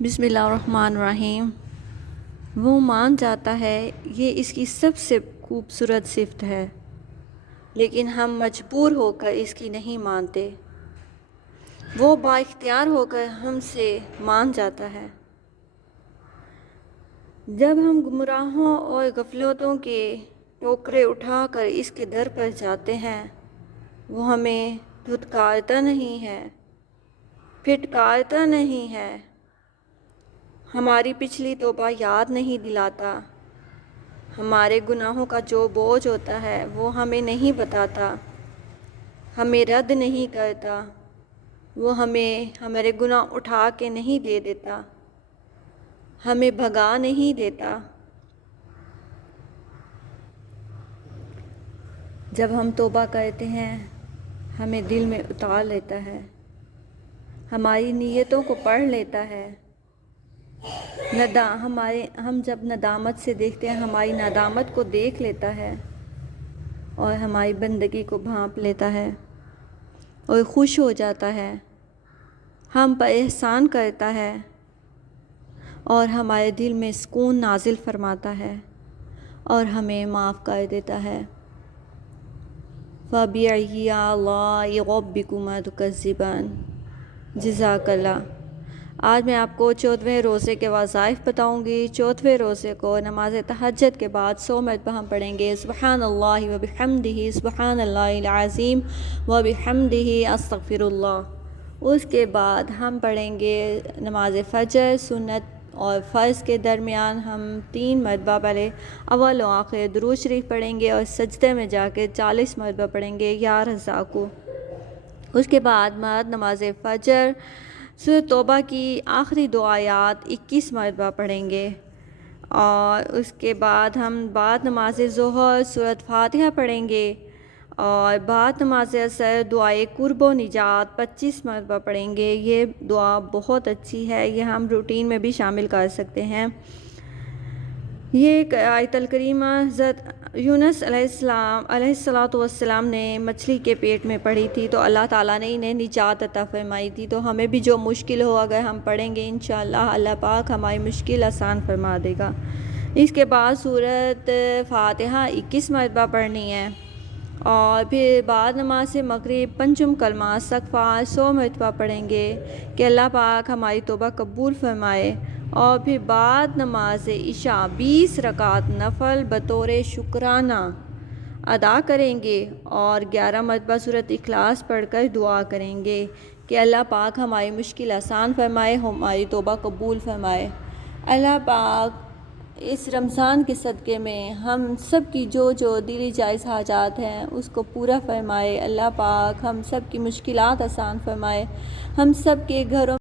بسم اللہ الرحمن الرحیم۔ وہ مان جاتا ہے، یہ اس کی سب سے خوبصورت صفت ہے، لیکن ہم مجبور ہو کر اس کی نہیں مانتے۔ وہ با اختیار ہو کر ہم سے مان جاتا ہے۔ جب ہم گمراہوں اور غفلتوں کے ٹوکرے اٹھا کر اس کے در پر جاتے ہیں، وہ ہمیں دھتکارتا نہیں ہے، پھٹکارتا نہیں ہے، ہماری پچھلی توبہ یاد نہیں دلاتا، ہمارے گناہوں کا جو بوجھ ہوتا ہے وہ ہمیں نہیں بتاتا، ہمیں رد نہیں کرتا، وہ ہمیں ہمارے گناہ اٹھا کے نہیں دے دیتا، ہمیں بھگا نہیں دیتا۔ جب ہم توبہ کرتے ہیں، ہمیں دل میں اتار لیتا ہے، ہماری نیتوں کو پڑھ لیتا ہے۔ ہم جب ندامت سے دیکھتے ہیں، ہماری ندامت کو دیکھ لیتا ہے اور ہماری بندگی کو بھانپ لیتا ہے اور خوش ہو جاتا ہے، ہم پر احسان کرتا ہے اور ہمارے دل میں سکون نازل فرماتا ہے اور ہمیں معاف کر دیتا ہے۔ فَبِأَيِّ آلَاءِ رَبِّكُمَا تُكَذِّبَانِ۔ جزاک اللہ۔ آج میں آپ کو 14ویں روزے کے وظائف بتاؤں گی۔ 14ویں روزے کو نماز تہجد کے بعد 100 مرتبہ ہم پڑھیں گے سبحان اللہ وبحمدہ، سبحان اللہ العظیم وبحمدہ، استغفر اللہ۔ اس کے بعد ہم پڑھیں گے نماز فجر، سنت اور فرض کے درمیان ہم 3 مرتبہ پہلے اول و آخر درود شریف پڑھیں گے اور سجدے میں جا کے 40 مرتبہ پڑھیں گے یا رزاقو۔ اس کے بعد نماز فجر سورۃ توبہ کی آخری 2 آیات 21 مرتبہ پڑھیں گے، اور اس کے بعد ہم بعد نماز ظہر سورۃ فاتحہ پڑھیں گے، اور بعد نماز عصر دعائے قرب و نجات 25 مرتبہ پڑھیں گے۔ یہ دعا بہت اچھی ہے، یہ ہم روٹین میں بھی شامل کر سکتے ہیں۔ یہ ایک آیت الکریمہ حضرت یونس علیہ السلام نے مچھلی کے پیٹ میں پڑھی تھی، تو اللہ تعالیٰ نے انہیں نجات عطا فرمائی تھی۔ تو ہمیں بھی جو مشکل ہو اگر ہم پڑھیں گے، انشاءاللہ اللہ پاک ہماری مشکل آسان فرما دے گا۔ اس کے بعد سورۃ فاتحہ 21 مرتبہ پڑھنی ہے، اور پھر بعد نماز مغرب پنجم کلمہ استغفار 100 مرتبہ پڑھیں گے کہ اللہ پاک ہماری توبہ قبول فرمائے، اور پھر بعد نماز عشاء 20 رکعت نفل بطور شکرانہ ادا کریں گے، اور 11 مرتبہ سورۃ اخلاص پڑھ کر دعا کریں گے کہ اللہ پاک ہماری مشکل آسان فرمائے، ہماری توبہ قبول فرمائے۔ اللہ پاک اس رمضان کے صدقے میں ہم سب کی جو دلی جائز حاجات ہیں اس کو پورا فرمائے۔ اللہ پاک ہم سب کی مشکلات آسان فرمائے، ہم سب کے گھروں